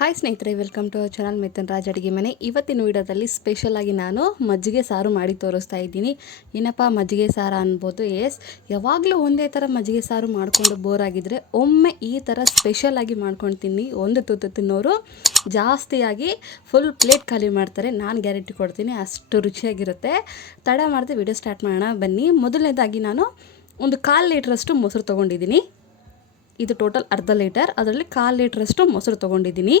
Hi ಸ್ನೇಹಿತರೆ, welcome to our channel Mithun Raj ಅಡುಗೆ ಮನೆ. ಇವತ್ತಿನ ವಿಡಿಯೋದಲ್ಲಿ ಸ್ಪೆಷಲಾಗಿ ನಾನು ಮಜ್ಜಿಗೆ ಸಾರು ಮಾಡಿ ತೋರಿಸ್ತಾ ಇದ್ದೀನಿ. ಏನಪ್ಪ ಮಜ್ಜಿಗೆ ಸಾರು ಅನ್ಬೋದು. ಯಾವಾಗಲೂ ಒಂದೇ ಥರ ಮಜ್ಜಿಗೆ ಸಾರು ಮಾಡಿಕೊಂಡು ಬೋರ್ ಆಗಿದ್ದರೆ ಒಮ್ಮೆ ಈ ಥರ ಸ್ಪೆಷಲಾಗಿ ಮಾಡ್ಕೊಂಡು ತಿನ್ನಿ. ಒಂದು ತುತ್ತು ತಿನ್ನೋರು ಜಾಸ್ತಿಯಾಗಿ ಫುಲ್ ಪ್ಲೇಟ್ ಖಾಲಿ ಮಾಡ್ತಾರೆ. ನಾನು ಗ್ಯಾರಂಟಿ ಕೊಡ್ತೀನಿ, ಅಷ್ಟು ರುಚಿಯಾಗಿರುತ್ತೆ. ತಡ ಮಾಡಿದೆ ವಿಡಿಯೋ ಸ್ಟಾರ್ಟ್ ಮಾಡೋಣ ಬನ್ನಿ. ಮೊದಲನೇದಾಗಿ ನಾನು ಒಂದು 1/4 ಲೀಟ್ರಷ್ಟು ಮೊಸರು ತೊಗೊಂಡಿದ್ದೀನಿ. ಇದು ಟೋಟಲ್ ಅರ್ಧ ಲೀಟರ್, ಅದರಲ್ಲಿ 1/4 ಲೀಟ್ರಷ್ಟು ಮೊಸರು ತೊಗೊಂಡಿದ್ದೀನಿ.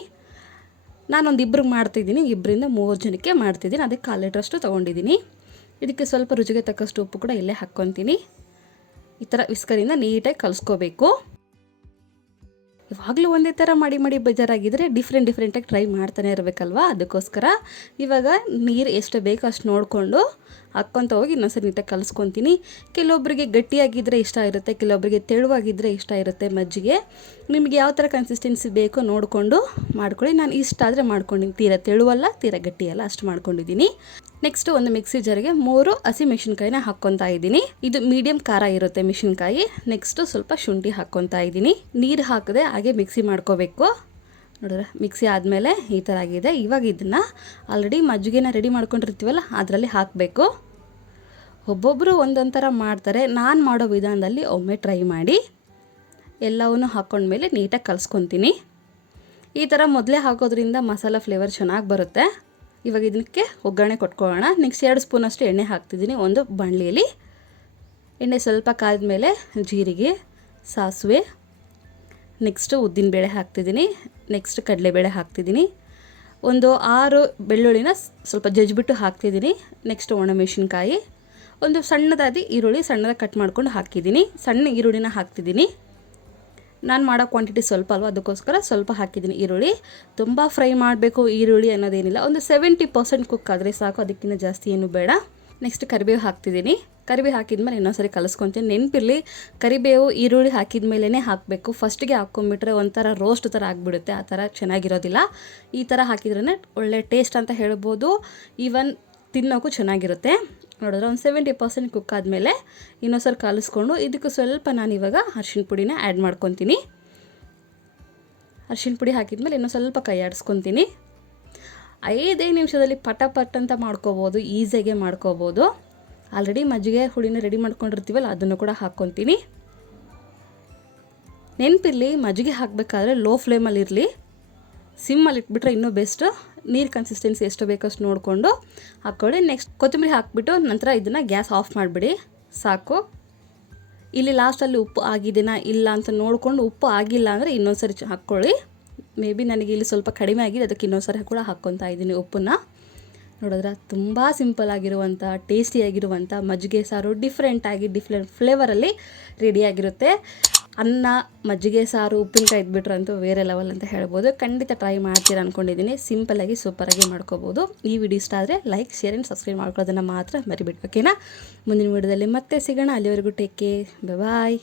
ನಾನೊಂದು ಇಬ್ಬರಿಗೆ ಮಾಡ್ತಿದ್ದೀನಿ, 2ರಿಂದ 3 ಜನಕ್ಕೆ ಮಾಡ್ತಿದ್ದೀನಿ. ಅದಕ್ಕೆ 1/4 ಲೀಟ್ರಷ್ಟು ತೊಗೊಂಡಿದ್ದೀನಿ. ಇದಕ್ಕೆ ಸ್ವಲ್ಪ ರುಚಿಗೆ ತಕ್ಕಷ್ಟು ಉಪ್ಪು ಕೂಡ ಇಲ್ಲೇ ಹಾಕ್ಕೊತೀನಿ. ಈ ಥರ ವಿಸ್ಕರಿಂದ ನೀಟಾಗಿ ಕಲಿಸ್ಕೋಬೇಕು. ಇವಾಗಲೂ ಒಂದೇ ಥರ ಮಾಡಿ ಬೇಜಾರಾಗಿದ್ದರೆ ಡಿಫ್ರೆಂಟಾಗಿ ಟ್ರೈ ಮಾಡ್ತಾನೆ ಇರಬೇಕಲ್ವ. ಅದಕ್ಕೋಸ್ಕರ ಇವಾಗ ನೀರು ಎಷ್ಟು ಬೇಕೋ ಅಷ್ಟು ನೋಡಿಕೊಂಡು ಹಾಕ್ಕೊತ ಹೋಗಿ ಇನ್ನೊಂದ್ಸರಿ ನೀಟಾಗಿ ಕಲಿಸ್ಕೊತೀನಿ. ಕೆಲವೊಬ್ಬರಿಗೆ ಗಟ್ಟಿಯಾಗಿದ್ದರೆ ಇಷ್ಟ ಇರುತ್ತೆ, ಕೆಲವೊಬ್ಬರಿಗೆ ತೆಳುವಾಗಿದ್ದರೆ ಇಷ್ಟ ಇರುತ್ತೆ ಮಜ್ಜಿಗೆ. ನಿಮಗೆ ಯಾವ ಥರ ಕನ್ಸಿಸ್ಟೆನ್ಸಿ ಬೇಕೋ ನೋಡಿಕೊಂಡು ಮಾಡ್ಕೊಳ್ಳಿ. ನಾನು ಇಷ್ಟ ಆದರೆ ಮಾಡ್ಕೊಂಡಿದ್ದೀನಿ, ತೀರಾ ತೆಳುವಲ್ಲ ತೀರಾ ಗಟ್ಟಿಯಲ್ಲ, ಅಷ್ಟು ಮಾಡ್ಕೊಂಡಿದ್ದೀನಿ. ನೆಕ್ಸ್ಟ್ ಒಂದು ಮಿಕ್ಸಿ ಜಾರಿಗೆ 3 ಹಸಿ ಮೆಣಸಿನ್ಕಾಯಿನ ಹಾಕ್ಕೊತಾ ಇದ್ದೀನಿ. ಇದು ಮೀಡಿಯಮ್ ಖಾರ ಇರುತ್ತೆ ಮೆಣಸಿನ್ಕಾಯಿ. ನೆಕ್ಸ್ಟು ಸ್ವಲ್ಪ ಶುಂಠಿ ಹಾಕ್ಕೊತಾ ಇದ್ದೀನಿ. ನೀರು ಹಾಕದೆ ಹಾಗೆ ಮಿಕ್ಸಿ ಮಾಡ್ಕೋಬೇಕು. ನೋಡಿದ್ರೆ ಮಿಕ್ಸಿ ಆದಮೇಲೆ ಈ ಥರ ಆಗಿದೆ. ಇವಾಗ ಇದನ್ನು ಆಲ್ರೆಡಿ ಮಜ್ಜಿಗೆನ ರೆಡಿ ಮಾಡ್ಕೊಂಡಿರ್ತೀವಲ್ಲ ಅದರಲ್ಲಿ ಹಾಕಬೇಕು. ಒಬ್ಬೊಬ್ಬರು ಒಂದೊಂದು ಥರ ಮಾಡ್ತಾರೆ. ನಾನು ಮಾಡೋ ವಿಧಾನದಲ್ಲಿ ಒಮ್ಮೆ ಟ್ರೈ ಮಾಡಿ. ಎಲ್ಲವನ್ನೂ ಹಾಕ್ಕೊಂಡ್ಮೇಲೆ ನೀಟಾಗಿ ಕಲಿಸ್ಕೊತೀನಿ. ಈ ಥರ ಮೊದಲೇ ಹಾಕೋದ್ರಿಂದ ಮಸಾಲ ಫ್ಲೇವರ್ ಚೆನ್ನಾಗಿ ಬರುತ್ತೆ. ಇವಾಗ ಇದಕ್ಕೆ ಒಗ್ಗರಣೆ ಕೊಟ್ಕೊಳ್ಳೋಣ. ನೆಕ್ಸ್ಟ್ 2 ಸ್ಪೂನಷ್ಟು ಎಣ್ಣೆ ಹಾಕ್ತಿದ್ದೀನಿ ಒಂದು ಬಾಣಲಿಯಲ್ಲಿ. ಎಣ್ಣೆ ಸ್ವಲ್ಪ ಕಾದ ಮೇಲೆ ಜೀರಿಗೆ, ಸಾಸಿವೆ, ನೆಕ್ಸ್ಟು ಉದ್ದಿನಬೇಳೆ ಹಾಕ್ತಿದ್ದೀನಿ. ನೆಕ್ಸ್ಟ್ ಕಡಲೆಬೇಳೆ ಹಾಕ್ತಿದ್ದೀನಿ. ಒಂದು 6 ಬೆಳ್ಳುಳ್ಳಿನ ಸ್ವಲ್ಪ ಜಜ್ಜಿಬಿಟ್ಟು ಹಾಕ್ತಿದ್ದೀನಿ. ನೆಕ್ಸ್ಟ್ ಒಣಮೆಣಸಿನ್ಕಾಯಿ, ಒಂದು ಸಣ್ಣದಾಗಿ ಈರುಳ್ಳಿ ಸಣ್ಣದಾಗಿ ಕಟ್ ಮಾಡ್ಕೊಂಡು ಹಾಕಿದ್ದೀನಿ. ಸಣ್ಣ ಈರುಳ್ಳಿನ ಹಾಕ್ತಿದ್ದೀನಿ. ನಾನು ಮಾಡೋ ಕ್ವಾಂಟಿಟಿ ಸ್ವಲ್ಪ ಅಲ್ವ, ಅದಕ್ಕೋಸ್ಕರ ಸ್ವಲ್ಪ ಹಾಕಿದ್ದೀನಿ ಈರುಳ್ಳಿ. ತುಂಬ ಫ್ರೈ ಮಾಡಬೇಕು ಈರುಳ್ಳಿ ಅನ್ನೋದೇನಿಲ್ಲ, ಒಂದು 70% ಕುಕ್ ಆದರೆ ಸಾಕು, ಅದಕ್ಕಿಂತ ಜಾಸ್ತಿ ಏನು ಬೇಡ. ನೆಕ್ಸ್ಟ್ ಕರಿಬೇವು ಹಾಕ್ತಿದ್ದೀನಿ. ಕರಿಬೇವು ಹಾಕಿದ್ಮೇಲೆ ಇನ್ನೊಂದ್ಸರಿ ಕಲಿಸ್ಕೊತೀನಿ. ನೆನಪಿರಲಿ, ಕರಿಬೇವು ಈರುಳ್ಳಿ ಹಾಕಿದ ಮೇಲೇ ಹಾಕಬೇಕು. ಫಸ್ಟಿಗೆ ಹಾಕ್ಕೊಂಬಿಟ್ರೆ ಒಂಥರ ರೋಸ್ಟ್ ಥರ ಆಗಿಬಿಡುತ್ತೆ, ಆ ಥರ ಚೆನ್ನಾಗಿರೋದಿಲ್ಲ. ಈ ಥರ ಹಾಕಿದ್ರೇ ಒಳ್ಳೆ ಟೇಸ್ಟ್ ಅಂತ ಹೇಳ್ಬೋದು. ಈವನ್ ತಿನ್ನೋಕ್ಕೂ ಚೆನ್ನಾಗಿರುತ್ತೆ. ನೋಡಿದ್ರೆ ಒಂದು 70% ಕುಕ್ ಆದಮೇಲೆ ಇನ್ನೊಂದ್ಸರಿ ಕಲಿಸ್ಕೊಂಡು ಇದಕ್ಕೆ ಸ್ವಲ್ಪ ನಾನಿವಾಗ ಅರಿಶಿಣ ಪುಡಿನ ಆ್ಯಡ್ ಮಾಡ್ಕೊತೀನಿ. ಅರಿಶಿಣ ಪುಡಿ ಹಾಕಿದ್ಮೇಲೆ ಇನ್ನೊಂದು ಸ್ವಲ್ಪ ಕೈ ಆಡಿಸ್ಕೊತೀನಿ. 5 ನಿಮಿಷದಲ್ಲಿ ಪಟ ಅಂತ ಮಾಡ್ಕೋಬೋದು, ಈಸಿಯಾಗೆ ಮಾಡ್ಕೋಬೋದು. ಆಲ್ರೆಡಿ ಮಜ್ಜಿಗೆ ಹುಳಿನ ರೆಡಿ ಮಾಡ್ಕೊಂಡಿರ್ತೀವಲ್ಲ ಅದನ್ನು ಕೂಡ ಹಾಕ್ಕೊತೀನಿ. ನೆನಪಿರಲಿ, ಮಜ್ಜಿಗೆ ಹಾಕಬೇಕಾದ್ರೆ ಲೋ ಫ್ಲೇಮಲ್ಲಿ ಇರಲಿ. ಸಿಮ್ಮಲ್ಲಿ ಇಟ್ಬಿಟ್ರೆ ಇನ್ನೂ ಬೆಸ್ಟು. ನೀರು ಕನ್ಸಿಸ್ಟೆನ್ಸಿ ಎಷ್ಟು ಬೇಕಷ್ಟು ನೋಡಿಕೊಂಡು ಹಾಕ್ಕೊಳ್ಳಿ. ನೆಕ್ಸ್ಟ್ ಕೊತ್ತಂಬರಿ ಹಾಕ್ಬಿಟ್ಟು ನಂತರ ಇದನ್ನು ಗ್ಯಾಸ್ ಆಫ್ ಮಾಡಿಬಿಡಿ, ಸಾಕು. ಇಲ್ಲಿ ಲಾಸ್ಟಲ್ಲಿ ಉಪ್ಪು ಆಗಿದೆನಾ ಇಲ್ಲ ಅಂತ ನೋಡಿಕೊಂಡು, ಉಪ್ಪು ಆಗಿಲ್ಲ ಅಂದರೆ ಇನ್ನೊಂದ್ಸರಿ ಹಾಕ್ಕೊಳ್ಳಿ. ಮೇ ಬಿ ನನಗೆ ಇಲ್ಲಿ ಸ್ವಲ್ಪ ಕಡಿಮೆ ಆಗಿದೆ, ಅದಕ್ಕೆ ಇನ್ನೊಂದ್ಸರಿ ಕೂಡ ಹಾಕ್ಕೊತಾ ಇದ್ದೀನಿ ಉಪ್ಪನ್ನು. ನೋಡಿದ್ರೆ ತುಂಬ ಸಿಂಪಲ್ ಆಗಿರುವಂಥ ಟೇಸ್ಟಿಯಾಗಿರುವಂಥ ಮಜ್ಜಿಗೆ ಸಾರು ಡಿಫ್ರೆಂಟ್ ಫ್ಲೇವರಲ್ಲಿ ರೆಡಿಯಾಗಿರುತ್ತೆ. ಅನ್ನ, ಮಜ್ಜಿಗೆ ಸಾರು, ಉಪ್ಪಿನಕಾಯಿ ಇದ್ಬಿಟ್ರಂತೂ ಬೇರೆ ಲೆವೆಲ್ ಅಂತ ಹೇಳ್ಬೋದು. ಖಂಡಿತ ಟ್ರೈ ಮಾಡ್ತೀರಾ ಅಂದ್ಕೊಂಡಿದ್ದೀನಿ. ಸಿಂಪಲ್ಲಾಗಿ ಸೂಪರಾಗಿ ಮಾಡ್ಕೋಬೋದು. ಈ ವಿಡಿಯೋ ಇಷ್ಟ ಆದರೆ ಲೈಕ್, ಶೇರ್ ಆ್ಯಂಡ್ ಸಬ್ಸ್ಕ್ರೈಬ್ ಮಾಡ್ಕೊಳ್ಳೋದನ್ನು ಮಾತ್ರ ಮರಿಬಿಡ್ಬೇಕೇನಾ. ಮುಂದಿನ ವಿಡಿಯೋದಲ್ಲಿ ಮತ್ತೆ ಸಿಗೋಣ. ಅಲ್ಲಿವರೆಗೂ ಟೇಕ್ ಕೇರ್, ಬಾಯ್.